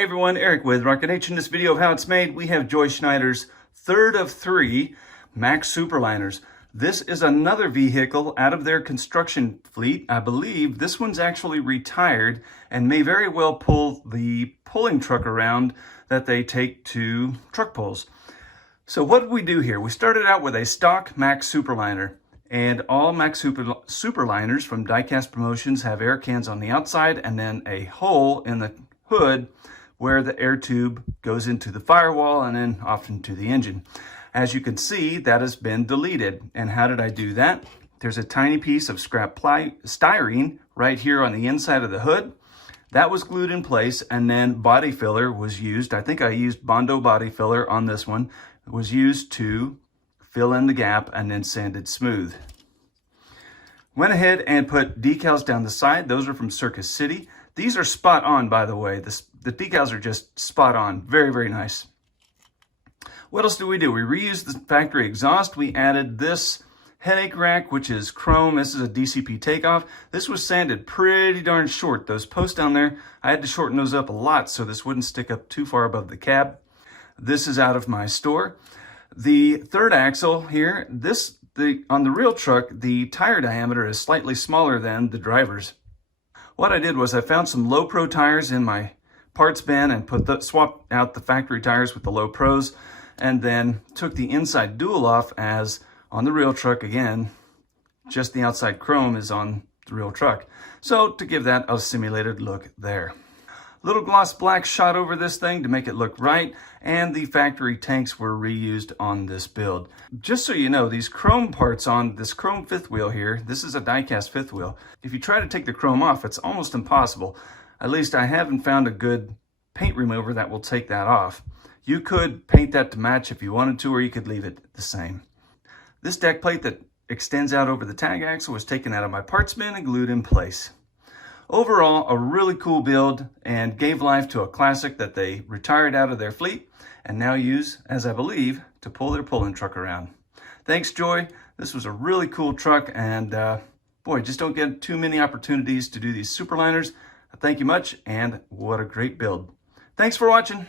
Hey everyone, Eric with Rockin H. In this video of how it's made, we have Joy Schneider's third of 3 Mack Superliners. This is another vehicle out of their construction fleet. I believe this one's actually retired and may very well pull the pulling truck around that they take to truck pulls. So what did we do here? We started out with a stock Mack Superliner. And all Mack Superliners from Diecast Promotions have air cans on the outside and then a hole in the hood where the air tube goes into the firewall and then off into the engine. As you can see, that has been deleted. And how did I do that? There's a tiny piece of scrap styrene right here on the inside of the hood. That was glued in place, and then body filler was used. I think I used Bondo body filler on this one. It was used to fill in the gap and then sanded smooth. Went ahead and put decals down the side. Those are from Circus City. These are spot on, by the way. The decals are just spot on. Very, very nice. What else do? We reused the factory exhaust. We added this headache rack, which is chrome. This is a DCP takeoff. This was sanded pretty darn short. Those posts down there, I had to shorten those up a lot so this wouldn't stick up too far above the cab. This is out of my store. The third axle here, on the real truck, the tire diameter is slightly smaller than the driver's. What I did was I found some low pro tires in my parts bin and swapped out the factory tires with the low pros, and then took the inside dual off, as on the real truck, again, just the outside chrome is on the real truck. So to give that a simulated look there. Little gloss black shot over this thing to make it look right, and the factory tanks were reused on this build. Just so you know, these chrome parts on this chrome fifth wheel here, this is a die-cast fifth wheel. If you try to take the chrome off, it's almost impossible. At least I haven't found a good paint remover that will take that off. You could paint that to match if you wanted to, or you could leave it the same. This deck plate that extends out over the tag axle was taken out of my parts bin and glued in place. Overall, a really cool build, and gave life to a classic that they retired out of their fleet and now use, as I believe, to pull their pulling truck around. Thanks, Joy. This was a really cool truck, and boy, just don't get too many opportunities to do these Superliners. Thank you much, and what a great build. Thanks for watching.